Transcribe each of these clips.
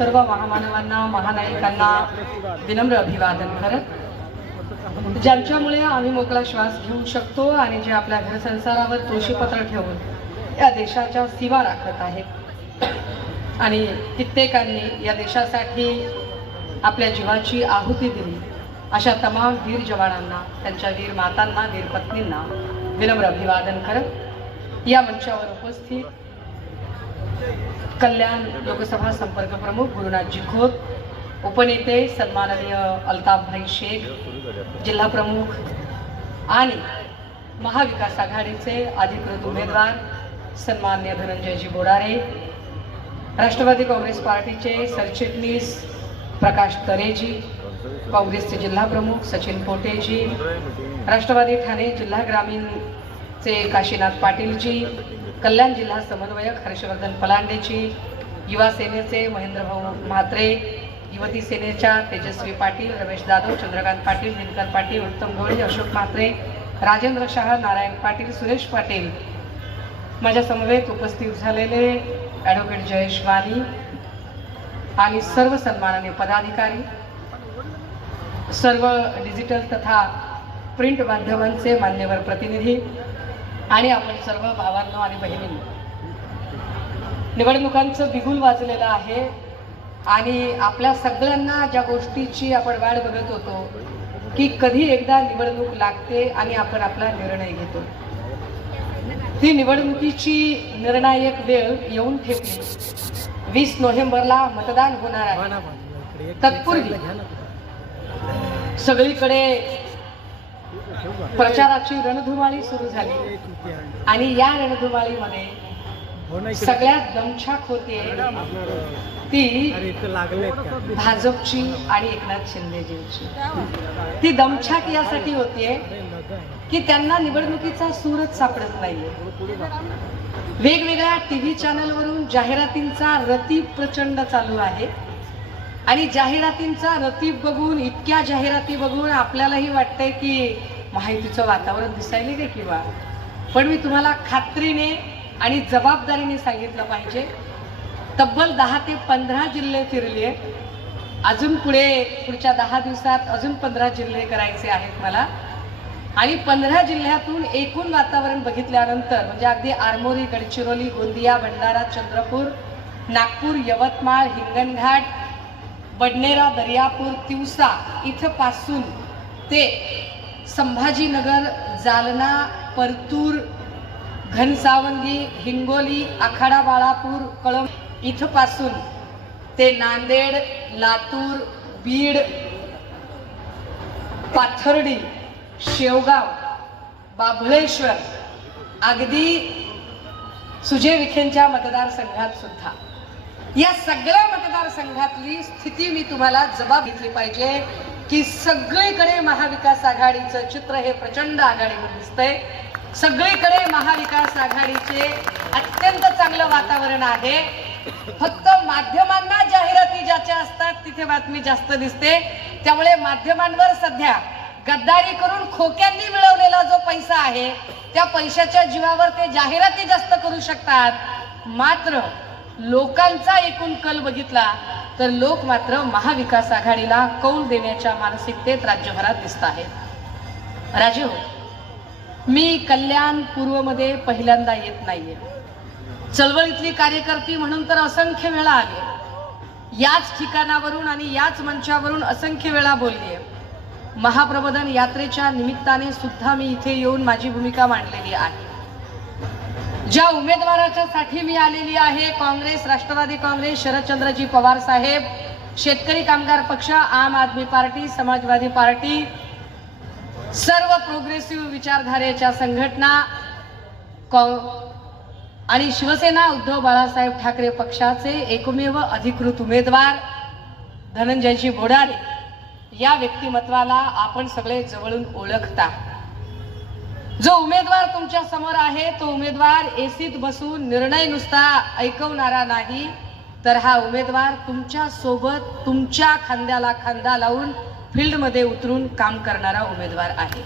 सर्व महामानवांना महानायकांना विनम्र अभिवादन करत, ज्यांच्यामुळे आम्ही मोकळा श्वास घेऊ शकतो आणि जे आपल्या घरसंसारावर तुळशीपत्र ठेवून या देशाच्या सीमा राखत आहेत आणि कित्येकांनी या देशासाठी आपल्या जीवाची आहुती दिली, अशा तमाम वीर जवानांना, त्यांच्या वीर मातांना, वीर पत्नींना विनम्र अभिवादन करत, या मंचावर उपस्थित कल्याण लोकसभा संपर्क प्रमुख गुरुनाथजी खोत, उपनेते सन्माननीय अल्ताफभाई शेख, जिल्हा प्रमुख आणि महाविकास आघाडीचे अधिकृत उमेदवार सन्माननीय धनंजयजी बोडारे, राष्ट्रवादी काँग्रेस पार्टीचे सरचिटणीस प्रकाश तरेजी, काँग्रेसचे जिल्हा प्रमुख सचिन पोटेजी, राष्ट्रवादी ठाणे जिल्हा ग्रामीणचे काशीनाथ पाटीलजी, कल्याण जिल्हा समन्वयक हर्षवर्धन पलांडेजी, युवा सेनेचे महेंद्रभाऊ म्हात्रे, युवती सेनेच्या तेजस्वी पाटील, रमेश जाधव, चंद्रकांत पाटील, दिनकर पाटील, उत्तम गवळी, अशोक म्हात्रे, राजेंद्र शहा, नारायण पाटील, सुरेश पाटील, माझ्या समवेत उपस्थित झालेले ॲडव्होकेट जयेश वाणी आणि सर्व सन्माननीय पदाधिकारी, सर्व डिजिटल तथा प्रिंट माध्यमांचे मान्यवर प्रतिनिधी आणि आपण सर्व भावांनो आणि बहिणींनो, निवडणुकांचं बिगुल वाजलेलं आहे आणि आपल्या सगळ्यांना ज्या गोष्टीची आपण वाट बघत होतो की कधी एकदा निवडणूक लागते आणि आपण आपला निर्णय घेतो, ती निवडणुकीची निर्णायक वेळ येऊन ठेपली. 20 नोव्हेंबरला मतदान होणार आहे. तत्पूर्वी सगळीकडे प्रचाराची रणधुमाळी सुरू झाली आणि या रणधुमाळीमध्ये सगळ्यात दमछाक होते ती भाजपची आणि एकनाथ शिंदेजींची. ती दमछाक यासाठी होतीये की त्यांना निवडणुकीचा सूरच सापडत नाहीये. वेगवेगळ्या टीव्ही चॅनलवरून जाहिरातींचा रतीब प्रचंड चालू आहे आणि जाहिरातींचा रतीब बघून, इतक्या जाहिराती बघून आपल्यालाही वाटतंय की माहितीचं वातावरण दिसायले का किंवा, पण मी तुम्हाला खात्रीने आणि जबाबदारीने सांगितलं पाहिजे, तब्बल 10 ते 15 जिल्हे फिरले. अजून पुढच्या 10 दिवसात अजून 15 जिल्हे करायचे आहेत मला आणि 15 जिल्ह्यातून एकूण वातावरण बघितल्यानंतर म्हणजे अगदी आरमोरी, गडचिरोली, गोंदिया, भंडारा, चंद्रपूर, नागपूर, यवतमाळ, हिंगणघाट, बडनेरा, दर्यापूर, तिवसा इथं पासून ते संभाजीनगर, जालना, परतूर, घनसावंगी, हिंगोली, आखाडा, बाळापूर, कळंब इथं पासून ते नांदेड, लातूर, बीड, पाथर्डी, शेवगाव, बाभळेश्वर, अगदी सुजय विखेंच्या मतदारसंघात सुद्धा, या सगळ्या मतदारसंघातली स्थिती मी तुम्हाला जबाब घेतली पाहिजे की सगळीकडे महाविकास आघाडीचं चित्र हे प्रचंड आघाडीवर दिसतंय. सगळीकडे महाविकास आघाडीचे अत्यंत चांगलं वातावरण आहे. फक्त माध्यमांना जाहिराती ज्याच्या असतात तिथे बातमी जास्त दिसते. त्यामुळे माध्यमांवर सध्या गद्दारी करून खोक्यांनी मिळवलेला जो पैसा आहे त्या पैशाच्या जीवावर ते जाहिराती जास्त करू शकतात. मात्र लोकांचा एकूण कल बघितला तर लोक मात्र महाविकास आघाडीला कौल देण्याच्या मानसिकतेत राज्यभरात दिसत आहेत. राजे हो, मी कल्याण पूर्वमध्ये पहिल्यांदा येत नाहीये. चळवळीतली कार्यकर्ती म्हणून तर असंख्य वेळा आले, याच ठिकाणावरून आणि याच मंचावरून असंख्य वेळा बोललीये. महाप्रबोधन यात्रेच्या निमित्ताने सुद्धा मी इथे येऊन माझी भूमिका मांडलेली आहे. ज्या उमेदवाराच्या साठी मी आलेली आहे, काँग्रेस, राष्ट्रवादी काँग्रेस, शरदचंद्रजी पवार साहेब, शेतकरी कामगार पक्ष, आम आदमी पार्टी, समाजवादी पार्टी, सर्व प्रोग्रेसिव्ह विचारधारेच्या संघटना आणि शिवसेना उद्धव बाळासाहेब ठाकरे पक्षाचे एकमेव अधिकृत उमेदवार धनंजयजी बोडारे या व्यक्तिमत्वाला आपण सगळे जवळून ओळखता. जो उमेदवार तुमच्या समोर आहे तो उमेदवार एसीत बसून निर्णय नुसता ऐकवणारा नाही, तर हा उमेदवार तुमच्या सोबत, तुमच्या खांद्याला खांदा लावून फील्डमध्ये उतरून काम करणारा उमेदवार आहे.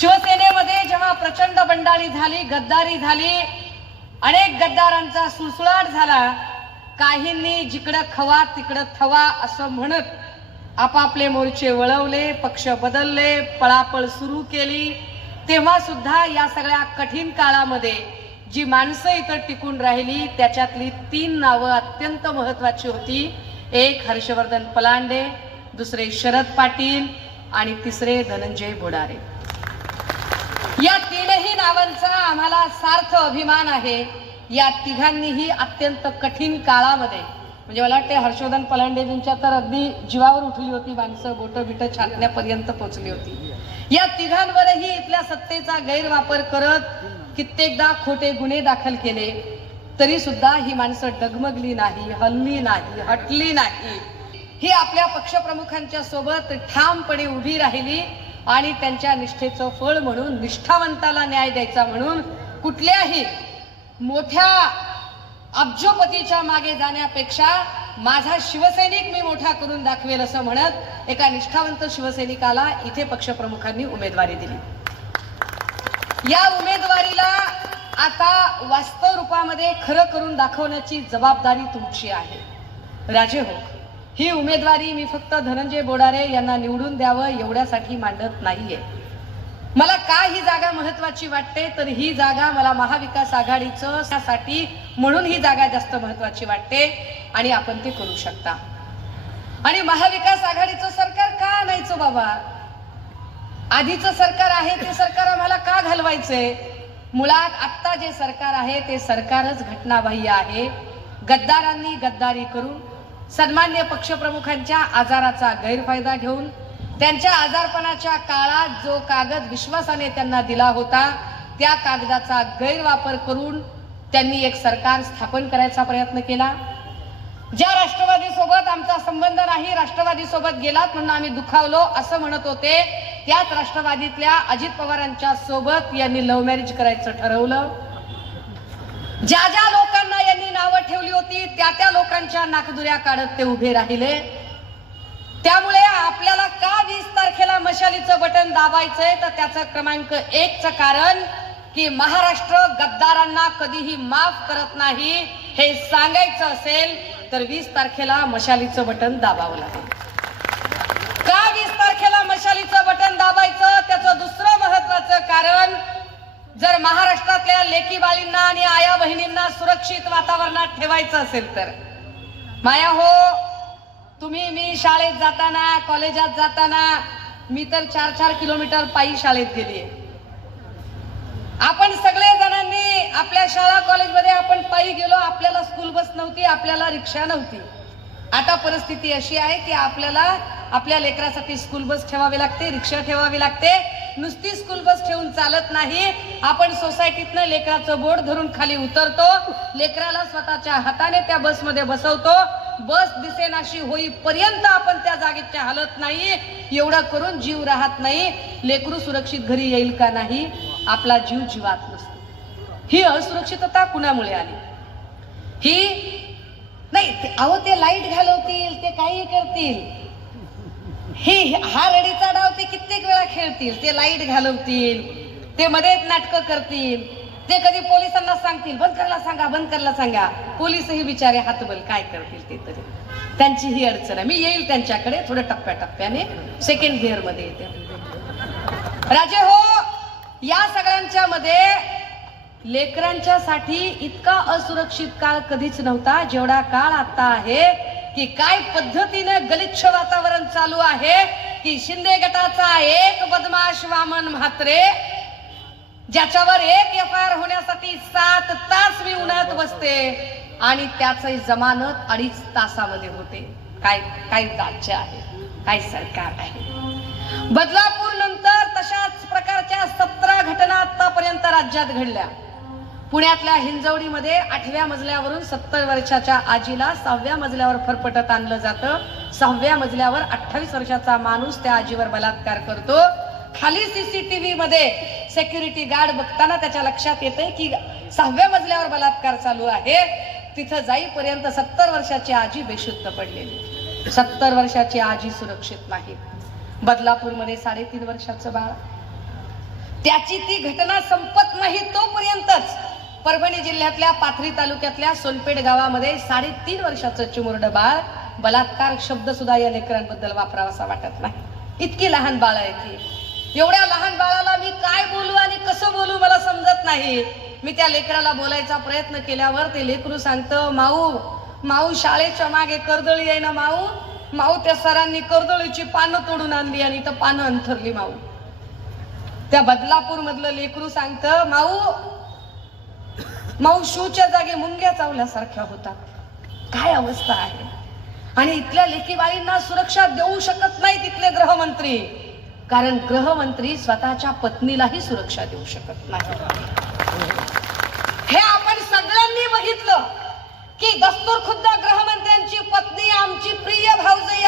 शिवसेनेमध्ये जेव्हा प्रचंड बंडाळी झाली, गद्दारी झाली, अनेक गद्दारांचा सुळसुळाट झाला, काहींनी जिकडं खवा तिकडं थवा असं म्हणत आपापले मोर्चे वळवले, पक्ष बदलले, पळापळ सुरू केली. तेव्हा सुद्धा या सगळ्या कठीण काळामध्ये जी माणसं इथं टिकून राहिली त्याच्यातली 3 नावं अत्यंत महत्वाची होती. एक हर्षवर्धन पलांडे, दुसरे शरद पाटील आणि तिसरे धनंजय बोडारे. या 3ही नावांचा आम्हाला सार्थ अभिमान आहे. या तिघांनीही अत्यंत कठीण काळामध्ये, म्हणजे मला वाटते हर्षवर्धन पलांडेजींच्या तर अगदी जीवावर उठली होती माणसं, बोटं बिटं छाटण्यापर्यंत पोहोचली होती. या तिघांवरही इथल्या सत्तेचा गैरवापर करत कित्येकदा खोटे गुन्हे दाखल केले, तरी सुद्धा ही माणसं डगमगली नाही, हलली नाही, हटली नाही. ही आपल्या पक्षप्रमुखांच्या सोबत ठामपणे उभी राहिली आणि त्यांच्या निष्ठेचं फळ म्हणून, निष्ठावंताला न्याय द्यायचा म्हणून कुठल्याही मोठ्या अब्जोपतीच्या मागे जाण्यापेक्षा माझा शिवसैनिक मी मोठा करून दाखवेल असं म्हणत एका निष्ठावंत शिवसैनिकाला इथे पक्षप्रमुखांनी उमेदवारी दिली. या उमेदवारीला आता वास्तव रूपामध्ये खरं करून दाखवण्याची जबाबदारी तुमची आहे. राजे हो, ही उमेदवारी मी फक्त धनंजय बोडारे यांना निवडून द्यावं एवढ्यासाठी मांडत नाहीये. मला का ही जागा महत्वाची वाटते, तर ही जागा मला महाविकास आघाडीचं साठी म्हणून ही जागा जास्त महत्वाची वाटते आणि आपण ते करू शकता. आणि महाविकास आघाडीचं सरकार का आणायचं बाबा? आधीचं सरकार आहे ते सरकार आम्हाला का घालवायचंय? मुळात आत्ता जे सरकार आहे ते सरकारच घटनाबाह्य आहे. गद्दारांनी गद्दारी करून, सन्मान्य पक्षप्रमुखांच्या आजाराचा गैरफायदा घेऊन, त्यांच्या आजारपणाच्या काळात जो कागद विश्वासाने त्यांना दिला होता त्या कागदाचा गैरवापर करून त्यांनी एक सरकार स्थापन करायचा प्रयत्न केला. ज्या राष्ट्रवादी सोबत आमचा संबंध नाही, राष्ट्रवादी सोबत गेलात म्हणून आम्ही दुखावलो असं म्हणत होते, त्याच राष्ट्रवादीतल्या अजित पवारांच्या सोबत यांनी लव्ह मॅरेज करायचं ठरवलं. ज्या ज्या लोकांना यांनी नावं ठेवली होती त्या त्या लोकांच्या नाकदुऱ्या काढत ते उभे राहिले. त्यामुळे आपल्याला का 20 तारखेला मशालीचं बटन दाबायचंय, तर त्याचं क्रमांक 1चं कारण की महाराष्ट्र गद्दारांना कधीही माफ करत नाही हे सांगायचं असेल तर 20 तारखेला मशालीचं बटन दाबावं लागेल. का 20 तारखेला मशालीचं बटन दाबायचं, त्याचं दुसरं महत्वाचं कारण, जर महाराष्ट्रातल्या लेकी बाळींना आणि आया बहिणींना सुरक्षित वातावरणात ठेवायचं असेल तर, माया हो, तुम्ही मी शाळेत जाताना, कॉलेजात जाताना, मी तर 4-4 किलोमीटर पायी शाळेत गेलीये. आपण सगळे जणांनी आपल्या शाळा कॉलेजमध्ये आपण पायी गेलो. आपल्याला स्कूल बस नव्हती, आपल्याला रिक्षा नव्हती. आता परिस्थिती अशी आहे की आपल्याला आपल्या लेकरासाठी स्कूल बस ठेवावी लागते, रिक्षा ठेवावी लागते. नुसती स्कूल बस ठेवून चालत नाही. आपण सोसायटीतनं लेकराचं बोर्ड धरून खाली उतरतो, लेकराला स्वतःच्या हाताने त्या बसमध्ये बसवतो. बस दिसेनाशी होईपर्यंत आपण त्या जागेच्या हालत नाही. एवढं करून जीव राहत नाही. लेकरू सुरक्षित घरी येईल का नाही, आपला जीव जीवात नसतो. ही असुरक्षितता कुणामुळे आली? ही नाही, अहो ते लाईट घालवतील, ते काही करतील, हा रडीचा डाव ते कित्येक वेळा खेळतील. ते लाईट घालवतील, ते मध्ये नाटकं करतील, ते कधी पोलिसांना सांगतील बंद करायला सांगा, बंद करायला सांगा. पोलीसही बिचारे हातबल काय करतील ते तरी. त्यांची ही अडचण आहे. मी येईल त्यांच्याकडे थोडं टप्प्याटप्प्याने, सेकंड गिअर मध्ये येते. राजे हो, या सगळ्यांच्या मध्ये लेकरांच्या साठी इतका असुरक्षित काळ कधीच नव्हता जेवढा काळ आता आहे. की काय पद्धतीने गलिच्छ वातावरण चालू आहे की शिंदे गटाचा एक बदमाश वामन म्हात्रे, ज्याच्यावर एक FIR होण्यासाठी 7 तास मी उन्हात बसते आणि त्याची जमानत 2.5 तासामध्ये होते. काय राज्य आहे, काय सरकार आहे. बदलापूर नंतर तशाच प्रकारच्या 17 घटना आतापर्यंत राज्यात घडल्या. पुण्यातल्या हिंजवडीमध्ये 8व्या मजल्यावरून 70 वर्षाच्या आजीला 6व्या मजल्यावर फरफटत आणलं जातं. 6व्या मजल्यावर 28 वर्षाचा माणूस त्या आजीवर बलात्कार करतो. खाली CCTV मध्ये सिक्युरिटी गार्ड बघताना त्याच्या लक्षात येते की 6व्या मजल्यावर बलात्कार चालू आहे. तिथं जाईपर्यंत 70 वर्षाची आजी बेशुद्ध पडलेली. 70 वर्षाची आजी सुरक्षित नाही. बदलापूरमध्ये 3.5 वर्षाचं बाळ, त्याची ती घटना संपत नाही तोपर्यंतच परभणी जिल्ह्यातल्या पाथरी तालुक्यातल्या सोनपेठ गावामध्ये 3.5 वर्षाचं चिमुरडं बाळ, बलात्कार शब्द सुद्धा या लेकरांबद्दल वापरावासा वाटत नाही. इतकी लहान बाळ आहे ती. एवढ्या लहान बाळाला मी काय बोलू आणि कसं बोलू मला समजत नाही. मी त्या लेकराला बोलायचा प्रयत्न केल्यावर ते लेकरू सांगतं, माऊ माऊ शाळेच्या मागे कर्दळी आहे ना माऊ, माऊ त्या सरांनी कर्दळीची पानं तोडून आणली आणि इथं पानं अंथरली माऊ. त्या बदलापूर मधलं लेकरू सांगतं, माऊ माऊ शूच्या जागी मुंग्या चावल्यासारख्या होतात. काय अवस्था आहे. आणि इथल्या लेकी बाळींना सुरक्षा देऊ शकत नाही तिथले गृहमंत्री, कारण गृहमंत्री स्वतःच्या पत्नीलाही सुरक्षा देऊ शकत नाही. हे आपण सगळ्यांनी बघितलं की दस्तूरखुद्द गृहमंत्र्यांची पत्नी आमची प्रिय भाऊजाई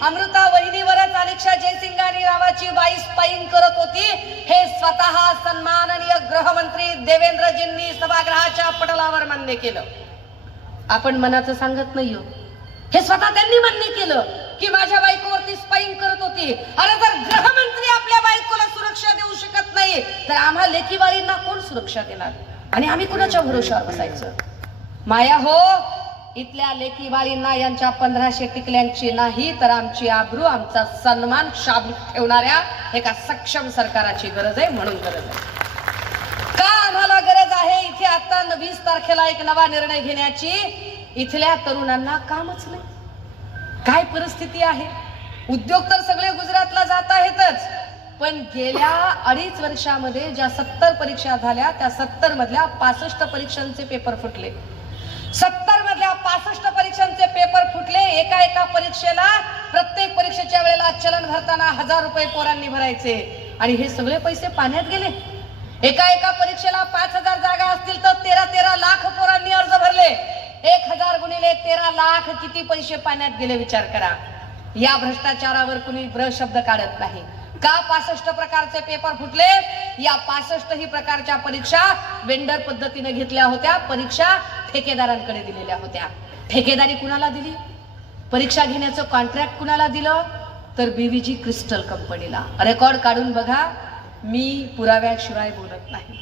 अमृता वहिनीवरच अलिक्षा जयसिंगारी नावाची बाई स्पाईंग करत होती. हे स्वतः सन्माननीय गृहमंत्री देवेंद्रजींनी सभागृहाच्या पटलावर मान्य केलं. आपण मनाचं सांगत नाही हो, हे स्वतः त्यांनी मान्य केलं की माझ्या बायकोवरती स्पाईंग करत होती. अरे जर गृहमंत्री आपल्या बायकोला सुरक्षा देऊ शकत नाही तर आम्हा लेकीबाळींना कोण सुरक्षा देणार आणि आम्ही कुणाच्या भरोशावर बसायचं. माया हो, इथल्या लेकी बाळींना यांच्या 1500 टिकल्यांची नाही तर आमची आबरू आमचा सन्मान शाबूत ठेवणाऱ्या एका सक्षम सरकाराची गरज आहे. म्हणून गरज आहे का आम्हाला गरज आहे इथे आता 20 तारखेला एक नवा निर्णय घेण्याची. इथल्या तरुणांना कामच नाही. काय परिस्थिती आहे. उद्योग तर सगळे गुजरातला जात आहेतच, पण गेल्या 2.5 वर्षामध्ये ज्या 70 परीक्षा झाल्या त्या 70 मधल्या 65 परीक्षांचे पेपर फुटले. 70 मधल्या 65 परीक्षांचे पेपर फुटले. एका परीक्षेला प्रत्येक परीक्षेच्या वेळेला चलन भरताना 1000 रुपये पोरांनी भरायचे आणि हे सगळे पैसे पाण्यात गेले. एका परीक्षेला 5000 जागा असतील तर 13 लाख पोरांनी अर्ज भरले. 1000 गुणिले 13 लाख किती पैसे पाण्यात गेले विचार करा. या भ्रष्टाचारावर कुणी ब्र शब्द काढत नाही का. 65 प्रकारचे पेपर फुटले. या 65 प्रकारच्या परीक्षा वेंडर पद्धतीने घेतल्या होत्या. परीक्षा ठेकेदारांकडे दिलेल्या होत्या. ठेकेदारी कुणाला दिली. परीक्षा घेण्याचं कॉन्ट्रॅक्ट कुणाला दिलं तर बीव्हीजी क्रिस्टल कंपनीला. रेकॉर्ड काढून बघा, मी पुराव्याशिवाय बोलत नाही.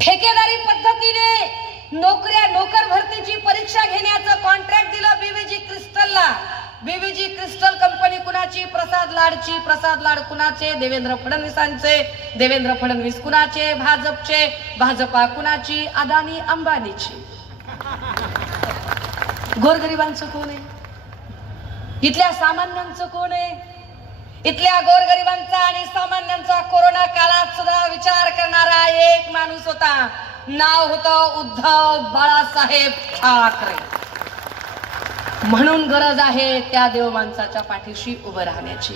ठेकेदारी पद्धतीने नोकर भरतीची परीक्षा घेण्याचं कॉन्ट्रॅक्ट दिलं बीव्हीजी क्रिस्टलला. बीव्हीजी क्रिस्टल कंपनी कुणाची. प्रसाद लाडची. प्रसाद लाड कुणाचे. देवेंद्र फडणवीसांचे. देवेंद्र फडणवीस कुणाचे. भाजपचे. भाजपा कुणाची. अदानी अंबानीची. गोरगरिबांचं कोण आहे. इथल्या सामान्यांचं कोण आहे. इथल्या गोरगरिबांचा आणि सामान्यांचा कोरोना काळात सुद्धा विचार करणारा एक माणूस होता. नाव होतं उद्धव बाळासाहेब ठाकरे. म्हणून गरज आहे त्या देव माणसाच्या पाठीशी उभं राहण्याची.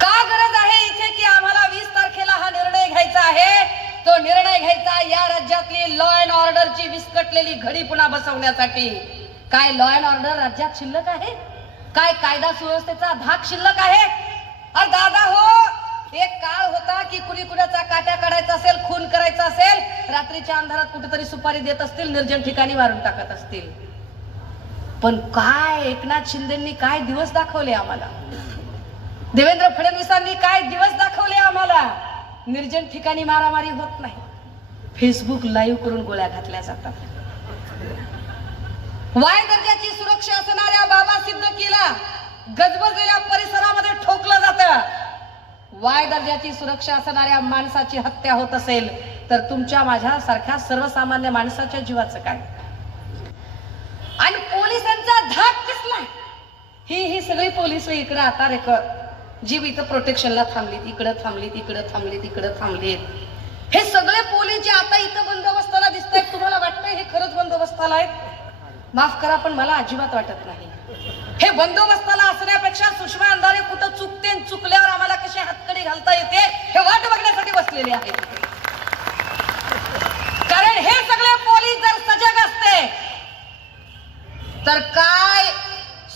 का गरज आहे इथे की आम्हाला 20 तारखेला हा निर्णय घ्यायचा आहे. तो निर्णय घ्यायचा या राज्यातली लॉ अँड ऑर्डरची विस्कटलेली घडी पुन्हा बसवण्यासाठी. काय लॉ अँड ऑर्डर राज्यात शिल्लक आहे. काय कायदा सुव्यवस्थेचा धाक शिल्लक आहे. अरे दादा हो, एक काळ होता की कुणी कुणाचा काट्या काढायचा असेल, खून करायचा असेल, रात्रीच्या अंधारात कुठेतरी सुपारी देत असतील, निर्जन ठिकाणी मारून टाकत असतील. पण काय एकनाथ शिंदेंनी काय दिवस दाखवले आम्हाला. देवेंद्र फडणवीसांनी काय दिवस दाखवले आम्हाला. निर्जन ठिकाणी मारामारी होत नाही. फेसबुक लाईव्ह करून गोळ्या घातल्या जातात. वाय दर्जाची सुरक्षा असणाऱ्या बाबा सिद्दीकीला गजबजलेल्या परिसरामध्ये ठोकलं जातं. वाय दर्जाची सुरक्षा असणाऱ्या माणसाची हत्या होत असेल तर तुमच्या माझ्या सारख्या सर्वसामान्य माणसाच्या जीवाचं काय. आणि पोलिसांचा धाक कसला. ही सगळी पोलिस इकडे आता जी इथं प्रोटेक्शनला थांबलीत, इकडं थांबलीत. हे सगळे पोलीस जे आता इथं बंदोबस्ताला दिसत आहेत, तुम्हाला वाटतंय हे खरंच बंदोबस्ताला आहेत. माफ करा पण मला अजिबात वाटत नाही. हे बंदोबस्ताला असण्यापेक्षा सुषमा अंधारे कुठं चुकते, चुकल्यावर आम्हाला कशी हातकडी घालता येते हे वाट बघण्यासाठी बसलेले आहेत. कारण हे सगळे पोलीस जर सजग असते तर काय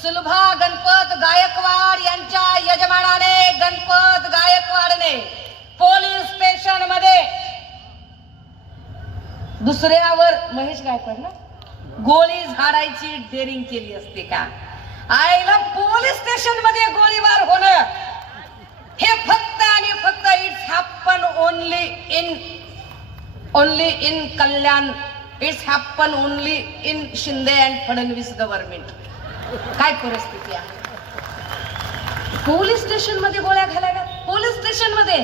सुलभा गणपत गायकवाड यांच्या यजमानाने गणपत गायकवाडने पोलीस स्टेशन मध्ये दुसऱ्यावर महेश गायकवाड ना गोळी झाडायची डेअरिंग केली असते का. आईला पोलीस स्टेशन मध्ये गोळीबार होणं हे फक्त आणि फक्त it's happen only in only in Kalyan, it's happen only in Shinde and Fadnavis government. काय परिस्थिती आहे. पोलीस स्टेशन मध्ये गोळ्या घालाव्या. पोलीस स्टेशन मध्ये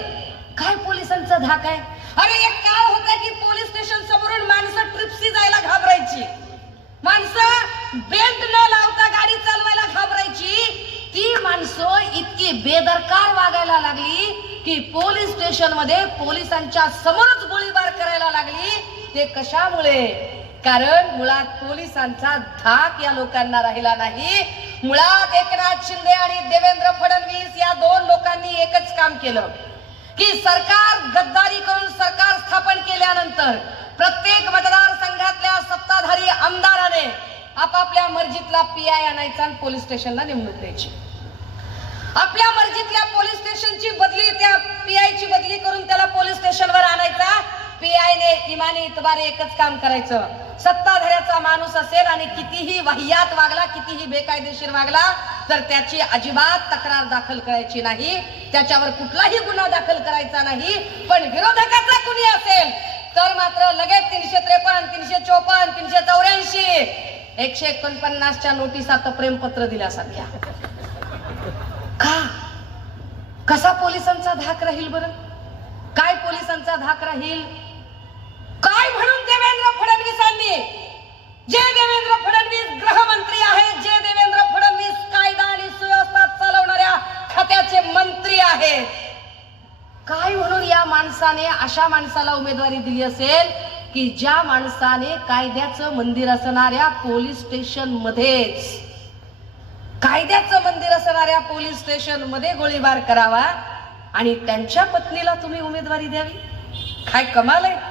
काय पोलिसांचा धाक आहे. अरे एक काळ होता की पोलीस स्टेशन समोरून माणसं ट्रिप्सी जायला घाबरायची, माणसं बेल्ट न लावता गाडी चालवायला घाबरायची. ती माणसं इतकी बेदरकार वागायला लागली की पोलीस स्टेशन मध्ये पोलिसांच्या समोरच गोळीबार करायला लागली. ते कशामुळे? कारण मुळात पोलिसांचा धाक या लोकांना राहिला नाही. मुळात एकनाथ शिंदे आणि देवेंद्र फडणवीस या दोन लोकांनी एकच काम केलं की सरकार गद्दारी करून सरकार स्थापन केल्यानंतर प्रत्येक मतदारसंघातल्या सत्ताधारी आमदाराने आपापल्या मर्जीतला पीआय आणायचा आणि पोलीस स्टेशनला नेमणूक द्यायची. आपल्या मर्जीतल्या पोलीस स्टेशनची बदली, त्या पीआयची बदली करून त्याला पोलीस स्टेशनवर आणायचा. पीआयने इमाने इतबारे एकच काम करायचं, सत्ताधाऱ्याचा माणूस असेल आणि कितीही वाह्यात वागला, कितीही बेकायदेशीर वागला तर त्याची अजिबात तक्रार दाखल करायची नाही, त्याच्यावर कुठलाही गुन्हा दाखल करायचा नाही. पण विरोधकाचा कुणी असेल तर मात्र लगेच 353, 354, 384, 149च्या नोटीस आता प्रेमपत्र दिल्यासारख्या. का? कसा पोलिसांचा धाक राहील बरं? काय पोलिसांचा धाक राहील? काय म्हणून देवेंद्र फडणवीसांनी, जे देवेंद्र फडणवीस गृहमंत्री आहेत, जे देवेंद्र फडणवीस कायदा आणि सुव्यवस्था चालवणाऱ्या खात्याचे मंत्री आहेत, काय म्हणून या माणसाने अशा माणसाला उमेदवारी दिली असेल की ज्या माणसाने कायद्याचं मंदिर असणाऱ्या पोलीस स्टेशन मध्येच, कायद्याचं मंदिर असणाऱ्या पोलीस स्टेशन मध्ये गोळीबार करावा आणि त्यांच्या पत्नीला तुम्ही उमेदवारी द्यावी? काय कमाल आहे.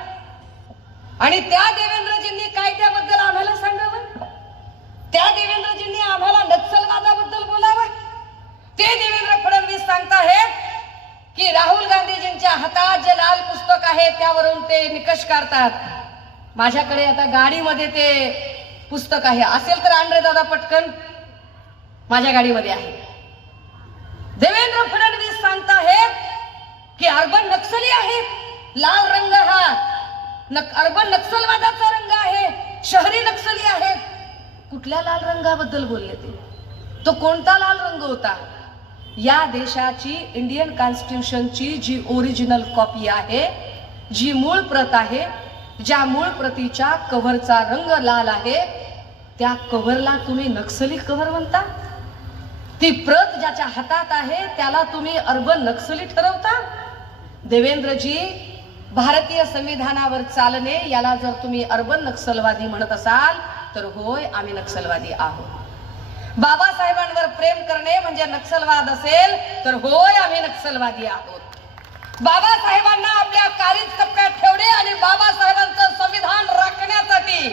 आणि त्या देवेंद्रजींनी कायद्याबद्दल आम्हाला सांगावं, त्या देवेंद्रजींनी आम्हाला नक्षलवादाबद्दल बोलावं. ते देवेंद्र फडणवीस सांगताहेत की राहुल गांधीजींच्या हातात जे लाल पुस्तक आहे त्यावरून ते निकष काढतात. माझ्याकडे आता गाडीमध्ये ते पुस्तक आहे, असेल तर आण रे दादा पटकन, माझ्या गाडीमध्ये आहे. देवेंद्र फडणवीस सांगताहेत की अर्बन नक्सली आहेत, लाल रंग हा अर्बन नक्षलवादाचा रंग आहे, शहरी नक्सली आहेत. कुठल्या लाल रंगाबद्दल बोलले ते? तो कोणता लाल रंग होता? या देशाची इंडियन कॉन्स्टिट्यूशनची जी ओरिजिनल कॉपी आहे, जी मूळ प्रत आहे, ज्या मूळ प्रतीच्या कव्हरचा रंग लाल आहे, त्या कव्हरला तुम्ही नक्सली कव्हर म्हणता? ती प्रत ज्याच्या हातात आहे त्याला तुम्ही अर्बन नक्सली ठरवता? देवेंद्रजी, भारतीय संविधानावर चालणे याला जर तुम्ही अर्बन नक्षलवादी म्हणत असाल तर होय, आम्ही नक्षलवादी आहोत. बाबासाहेबांवर प्रेम करणे म्हणजे नक्षलवाद असेल तर होय, आम्ही नक्षलवादी आहोत. बाबासाहेबांना आपल्या काळीज कप्प्यात ठेवणे आणि बाबासाहेबांचं संविधान राखण्यासाठी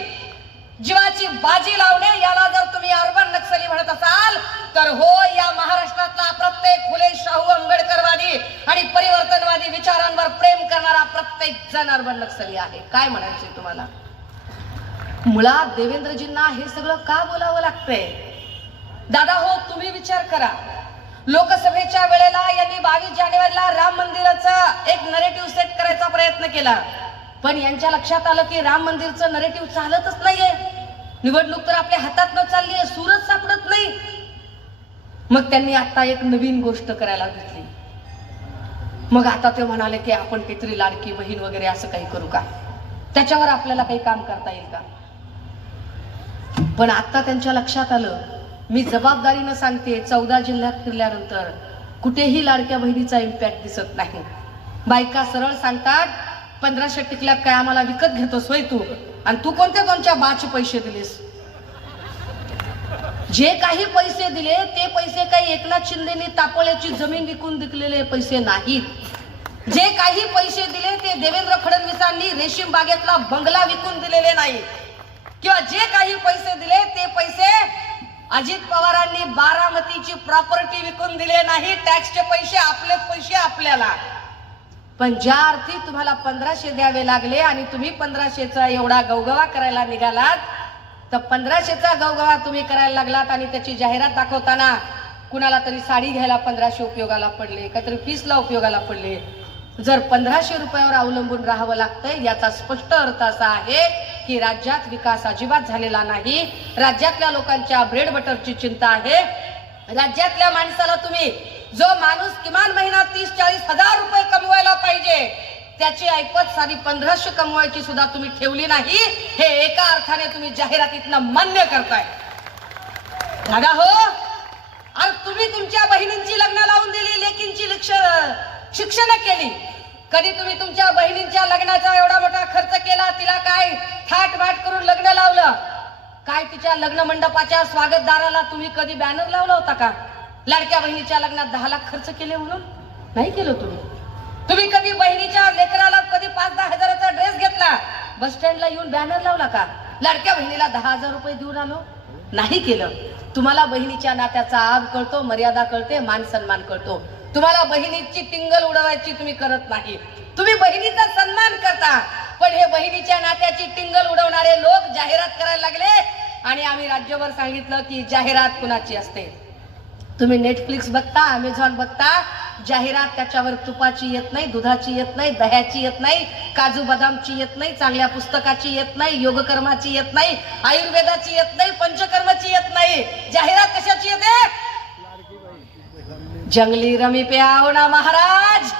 जीवाची बाजी लावणे याला जर तुम्ही अर्बन नक्सली म्हणत असाल तर होय, या महाराष्ट्रातला प्रत्येक फुले शाहू आंबेडकरवादी आणि परिवर्तनवादी विचारांवर प्रेम करणारा प्रत्येक जण अर्बन नक्सली आहे. काय म्हणायचंय तुम्हाला? मुळात देवेंद्रजींना हे सगळं का बोलावं लागतंय? दादा हो, तुम्ही विचार करा. लोकसभेच्या वेळेला यांनी 22 जानेवारीला राम मंदिराचा एक नरेटिव्ह सेट करायचा प्रयत्न केला, पण यांच्या लक्षात आलं की राम मंदिरचं नरेटिव्ह चालतच नाहीये. निवडणूक तर आपल्या हातात न चाललीये, सूरच सापडत नाही. मग त्यांनी आता एक नवीन गोष्ट करायला घेतली. मग आता ते म्हणाले की आपण काहीतरी लाडकी बहीण वगैरे असं काही करू का, त्याच्यावर आपल्याला काही काम करता येईल का. पण आता त्यांच्या लक्षात आलं, मी जबाबदारीनं सांगते, 14 जिल्ह्यात फिरल्यानंतर कुठेही लाडक्या बहिणीचा इम्पॅक्ट दिसत नाही. बायका सरळ सांगतात, 1500 टिकल्या काय आम्हाला विकत घेतोस होय तू, आणि तू कोणत्या दोनच्या बाचे पैसे दिलेस? जे काही पैसे दिले ते पैसे काही एकनाथ शिंदेनी तापोळ्याची जमीन विकून दिलेले पैसे नाहीत. जे काही पैसे दिले ते देवेंद्र फडणवीसांनी रेशीम बागेतला बंगला विकून दिलेले नाही, किंवा जे काही पैसे दिले ते पैसे अजित पवारांनी बारामतीची प्रॉपर्टी विकून दिले नाही. टॅक्सचे पैसे, आपले पैसे आपल्याला. पण ज्या अर्थी तुम्हाला 1500 द्यावे लागले आणि तुम्ही 1500चा एवढा गवगवा करायला निघालात, तर 1500चा गवगवा तुम्ही करायला लागलात आणि त्याची जाहिरात दाखवताना कुणाला तरी साडी घ्यायला 1500 उपयोगाला पडले, काहीतरी फीसला उपयोगाला पडले. जर 1500 रुपयावर अवलंबून राहावं लागतंय, याचा स्पष्ट अर्थ असा आहे की राज्यात विकास अजिबात झालेला नाही. राज्यातल्या लोकांच्या ब्रेड बटरची चिंता आहे. राज्यातल्या माणसाला तुम्ही जो माणूस किमान महिना 30-40 हजार रुपये कमवायला पाहिजे, त्याची ऐपत साधी 1500 कमवायची सुद्धा तुम्ही ठेवली नाही. हे एका अर्थाने तुम्ही जाहिरातीतनं मान्य करताय. दादा हो, आज तुम्ही तुमच्या बहिणींची लग्न लावून दिली, लेकींची शिक्षण केली. कधी तुम्ही तुमच्या बहिणींच्या लग्नाचा एवढा मोठा खर्च केला, तिला काय थाटमाट करून लग्न लावलं? काय तिच्या लग्न मंडपाच्या स्वागतदाराला तुम्ही कधी बॅनर लावला होता का? लाडक्या बहिणीच्या लग्नात 10 लाख खर्च केले म्हणून नाही केलं तुम्ही. तुम्ही कधी बहिणीच्या लेकराला कधी 5-10 हजाराचा ड्रेस घेतला, बस स्टँडला येऊन बॅनर लावला का? लाडक्या बहिणीला 10,000 रुपये देऊन आलो? नाही केलं. तुम्हाला बहिणीच्या नात्याचा आब कळतो, मर्यादा कळते, मान सन्मान कळतो. तुम्हाला बहिणीची टिंगल उडवायची तुम्ही करत नाही. तुम्ही बहिणीचा सन्मान करता, पण हे बहिणीच्या नात्याची टिंगल उडवणारे लोक जाहिरात करायला लागले. आणि आम्ही राज्यभर सांगितलं की जाहिरात कुणाची असते. तुम्ही नेटफ्लिक्स बघता, अमेझॉन बघता, जाहिरात त्याच्यावर तुपाची येत नाही, दुधाची येत नाही, दह्याची येत नाही, काजू बदामची येत नाही, चांगल्या पुस्तकाची येत नाही, योगकर्माची येत नाही, आयुर्वेदाची येत नाही, पंचकर्माची येत नाही. जाहिरात कशाची येते? जंगली रमी पे आओ ना महाराज.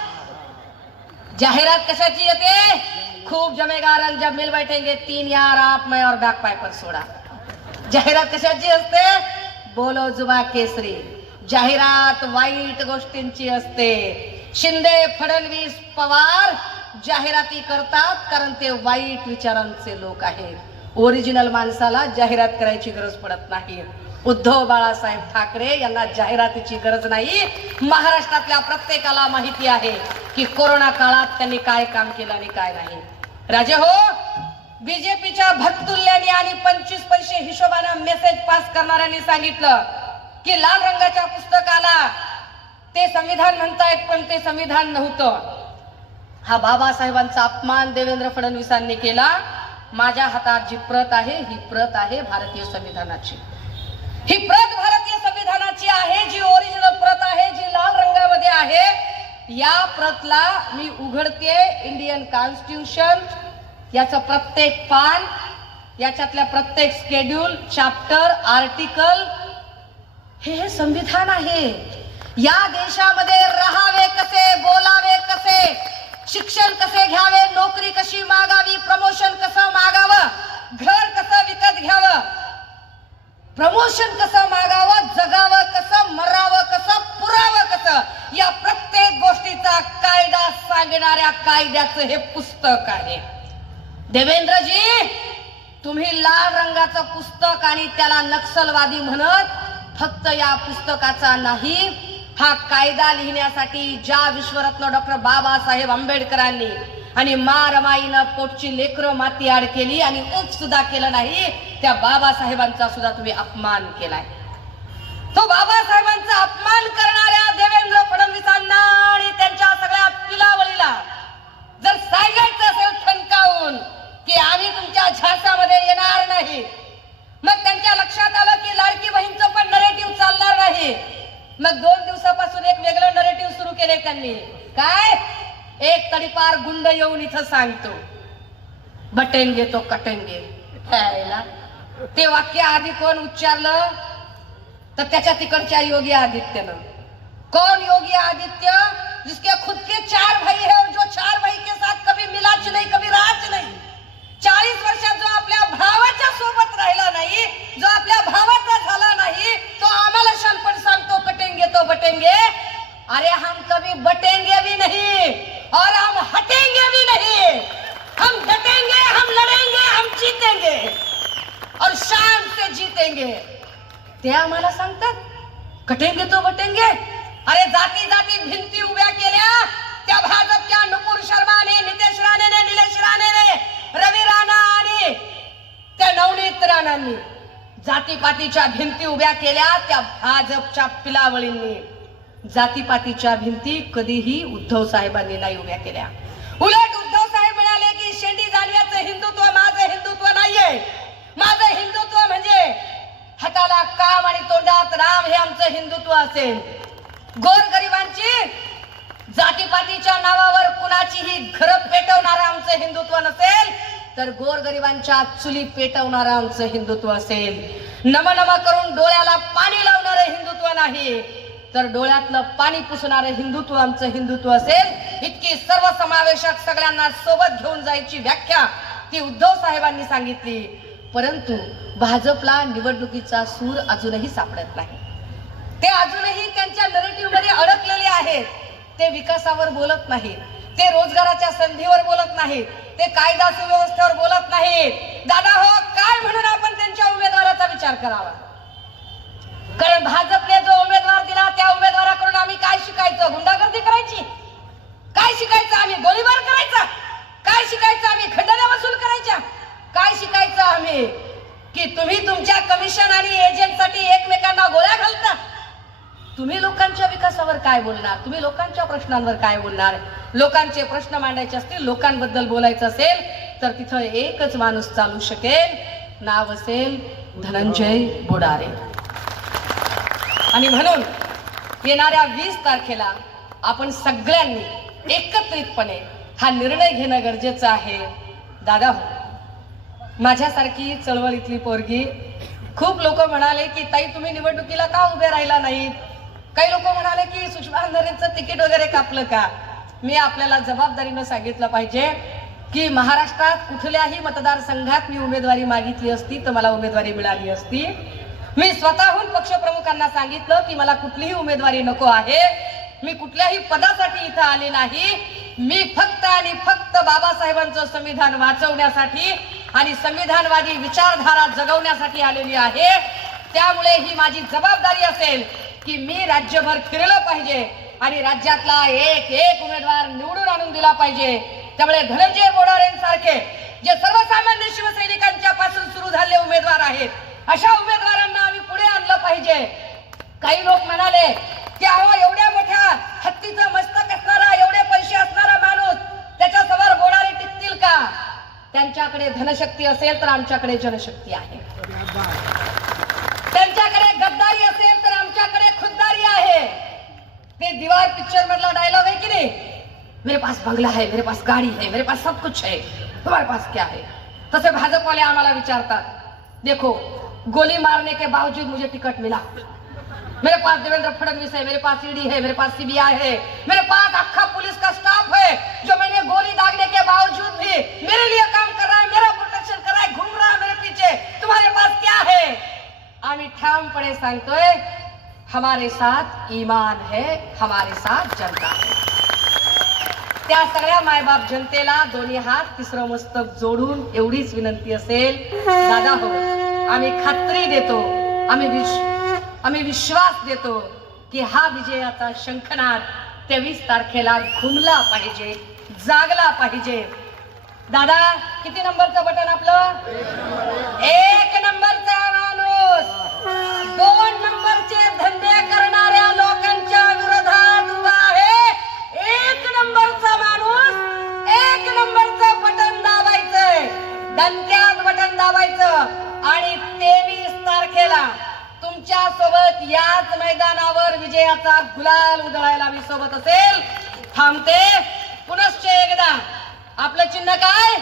जाहिरात कशाची येते? खूब जमेगा रंग जब मिल बैठेंगे 3 यार आप मैं और बैक पाइपर सोडा. जाहिरात कशाची असते? बोलो जुबा केसरी. जाहिरात वाईट गोष्टींची असते. शिंदे, फडणवीस, पवार जाहिराती करतात कारण ते वाईट विचारांचे लोक आहेत. ओरिजिनल माणसाला जाहिरात करायची गरज पडत नाही. उद्धव बाळासाहेब ठाकरे यांना जाहिरातीची गरज नाही. महाराष्ट्रातल्या प्रत्येकाला माहिती आहे की कोरोना काळात त्यांनी काय काम केलं आणि काय नाही. राजे हो, बीजेपीच्या भक्तुल्यांनी आणि 25 पैसे हिशोबाने मेसेज पास करणाऱ्यांनी सांगितलं की लाल रंगाच्या पुस्तकाला ते संविधान म्हणतायत, पण ते संविधान नव्हतं. हा बाबासाहेबांचा अपमान देवेंद्र फडणवीसांनी केला. माझ्या हातात जी प्रत आहे, ही प्रत आहे भारतीय संविधानाची. ही प्रत भारतीय संविधानाची आहे, जी ओरिजिनल प्रत आहे, जी लाल रंगामध्ये आहे. या प्रतला मी उघडते. इंडियन कॉन्स्टिट्यूशन, याचं प्रत्येक पान, याच्यातल्या प्रत्येक स्केड्यूल, चॅप्टर, आर्टिकल, हे संविधान आहे. या देशामध्ये राहावे कसे, बोलावे कसे, शिक्षण कसे घ्यावे, नोकरी कशी मागावी, प्रमोशन कसं मागावं, घर कसं विकत घ्यावं, प्रमोशन कसं मागावं, जगावं कसं, मरावं कसं, पुरावं कसं, या प्रत्येक गोष्टीचा कायदा सांगणाऱ्या कायद्याचं हे पुस्तक आहे. देवेंद्रजी, तुम्ही लाल रंगाचं पुस्तक आणि त्याला नक्षलवादी म्हणत फक्त या पुस्तकाचा नाही, हा कायदा लिहिण्यासाठी ज्या विश्वरत्न डॉक्टर बाबासाहेब आंबेडकरांनी आणि रमाईनं पोटची लेकरं माती आड केली आणि उप सुद्धा केलं नाही, त्या बाबासाहेबांचा सुद्धा तुम्ही अपमान केलाय. तो बाबासाहेबांचा अपमान करणाऱ्या देवेंद्र फडणवीसांना आणि त्यांच्या सगळ्या पिलावळीला जर सांगायचं असेल ठणकावून की आम्ही तुमच्या झासामध्ये येणार नाही, मग त्यांच्या लक्षात आलं की लाडकी बहीणचं पण नरेटिव्ह चालणार नाही. मग 2 दिवसापासून एक वेगळं नरेटिव्ह सुरू केले त्यांनी. काय? एक तडीपार गुंड येऊन इथं सांगतो बटेंगे तो कटेंगे. ते वाक्य आधी कोण उच्चारलं? तर त्याच्या तिकडच्या योगी आदित्यनं. कौन योगी आदित्य? जिसके खुद के 4 भाई है और जो 4 भाई के साथ कभी मिलाच नहीं, कभी राज नहीं. 40 वर्षात जो आपल्या भावाच्या सोबत राहिला नाही, जो आपल्या भावाचा झाला नाही, तो आम्हाला शानपण सांगतो कटेंगे तो बटेंगे. अरे हम कभी बटेंगे भी नहीं और हम हटेंगे भी नहीं. हम डटेंगे, हम लड़ेंगे, हम जीतेंगे और शान से जीतेंगे. ते आम्हाला सांगतात कटेंगे तो बटेंगे. अरे जाती जाती भिंती उभ्या केल्या त्या भाजपच्या नुपूर शर्माने, नितेश राणेने, निलेश राणेने, रवी राणा आणि त्या नवनीत राणांनी जातीपातीच्या भिंती उभ्या केल्या. त्या भाजपच्या पिलावळींनी जातीपातीच्या भिंती कधीही उद्धव साहेबांनी नाही उभ्या केल्या. उलट उद्धव साहेब म्हणाले की शेंडी जाणव्याचं हिंदुत्व माझं हिंदुत्व नाहीये. माझं हिंदुत्व म्हणजे हाताला काम आणि तोंडात राम हे आमचं हिंदुत्व असेल. गोरगरिबांची जातीपातीच्या नावावर कुणा तर गोरगरिबांच्या चुली पेटवणारं आमचं हिंदुत्व असेल. नम करून डोळ्याला पाणी लावणारं हिंदुत्व नाही, तर डोळ्यातलं पाणी पुसणारं हिंदुत्व आमचं हिंदुत्व असेल. इतकी सर्वसमावेशक सगळ्यांना सोबत घेऊन जायची व्याख्या ती उद्धव साहेबांनी सांगितली. परंतु भाजपला निवडणुकीचा सूर अजूनही सापडत नाही. ते अजूनही त्यांच्या नरेटिव्ह मध्ये अडकलेले आहेत. ते विकासावर बोलत नाहीत, ते रोजगाराच्या संधीवर बोलत नाहीत, ते कायदा सुव्यवस्थेवर बोलत नाहीत. दादा हो, काय म्हणून आपण त्यांच्या उमेदवाराचा विचार करावा? कारण भाजपने जो उमेदवार दिला त्या उमेदवाराकडून आम्ही काय शिकायचं? गुंडागर्दी करायची? काय शिकायचं? आम्ही गोळीबार करायचा? काय शिकायचं? आम्ही खंडण्या वसूल करायच्या? काय शिकायचं आम्ही? की तुम्ही तुमच्या कमिशन आणि एजंटसाठी एकमेकांना गोळ्या घालता? तुम्ही लोकांच्या विकासावर काय बोलणार? तुम्ही लोकांच्या प्रश्नांवर काय बोलणार? लोकांचे प्रश्न मांडायचे असतील, लोकांबद्दल बोलायचं असेल तर तिथं एकच माणूस चालू शकेल, नाव असेल धनंजय बोडारे. आणि म्हणून येणाऱ्या 20 तारखेला आपण सगळ्यांनी एकत्रितपणे हा निर्णय घेणं गरजेचं आहे. दादा हो, माझ्यासारखी चळवळीतली पोरगी, खूप लोक म्हणाले की ताई तुम्ही निवडणुकीला का उभे राहिला नाहीत? काही लोक म्हणाले की सुषमा अंधारेंचं तिकीट वगैरे कापलं का? मी आपल्याला जबाबदारीनं सांगितलं पाहिजे की महाराष्ट्रात कुठल्याही मतदारसंघात मी उमेदवारी मागितली असती तर मला उमेदवारी मिळाली असती. मी स्वतःहून पक्षप्रमुखांना सांगितलं की मला कुठलीही उमेदवारी नको आहे, मी कुठल्याही पदासाठी इथं आले नाही, मी फक्त आणि फक्त बाबासाहेबांचं संविधान वाचवण्यासाठी आणि संविधानवादी विचारधारा जगवण्यासाठी आलेली आहे. त्यामुळे ही माझी जबाबदारी असेल की मी राज्यभर फिरलं पाहिजे आणि राज्यातला एक एक उमेदवार निवडून आणून दिला पाहिजे. त्यामुळे धनंजय बोडारेंसारखे जे सर्वसामान्य शिवसैनिकांच्या पासून सुरू झालेले उमेदवार आहेत, अशा उमेदवारांना आम्ही पुढे आणलं पाहिजे. काही लोक म्हणाले की अहो एवढ्या मोठ्या हत्तीचं मस्तक असणारा, एवढे पैसे असणारा माणूस, त्याच्यासमोर बोडारे टिकतील का? त्यांच्याकडे धनशक्ती असेल तर आमच्याकडे जनशक्ती आहे. त्यांच्याकडे गद्दारी असेल तर आमच्याकडे खुद्दारी आहे. ते दीवार पिक्चर मधला डायलॉग आहे की नाही, मेरे पास बंगला है, मेरे पास गाड़ी है, मेरे पास सब कुछ है, तुम्हारे पास क्या है? तसे भाजप वाले आम्हाला विचारतात, देखो गोली मारने के बावजूद मुझे टिकट मिला, मेरे पास देवेंद्र फडणवीस है, मेरे पास ईडी है, मेरे पास सीबीआई है, मेरे पास अक्खा पुलिस का स्टाफ है जो मैंने गोली दागने के बावजूद भी मेरे लिए काम कर रहा है, मेरा प्रोटेक्शन कर रहा है, घूम रहा है मेरे पीछे. तुम्हारे पास क्या है? आम्ही ठामपणे सांगतोय, हमारे साथ ईमान है, हमारे साथ जनता है. त्या सगळ्या मायबाप जनतेला दोन्ही हात तिसरं मस्तक जोडून एवढीच विनंती असेल, दादा हो, आम्ही खात्री देतो, आम्ही विश्वास देतो की हा विजयाचा शंखनाद 23 तारखेला घुमला पाहिजे, जागला पाहिजे. दादा किती नंबरचं बटन आपलं? 1 नंबरचा माणूस 2 नंबरचे धंदे करणाऱ्या लोकांच्या विरोधात उभा आहे. 1 नंबरचा माणूस 1 नंबरचं बटन दाबायचंय, दणक्यात बटन दाबायचं आणि 23 तारखेला तुमच्या सोबत याच मैदानावर विजयाचा गुलाल उधळायला मी सोबत असेल. थांबते पुनश्च एकदा. आपलं चिन्ह काय?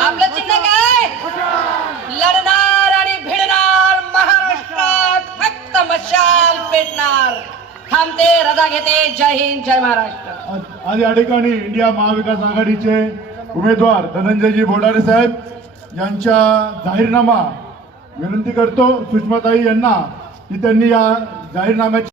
आपलं चिन्ह काय? लढणार आणि भिडणार, महाराष्ट्रात फक्त मशाल पेटणार. थांबते, रजा घेते. जय हिंद, जय महाराष्ट्र. आज या ठिकाणी इंडिया महाविकास आघाडीचे उमेदवार धनंजयजी बोडारे साहेब यांच्या जाहीरनामा विनंती करतो सुषमाताई यांना की त्यांनी या जाहीरनाम्याची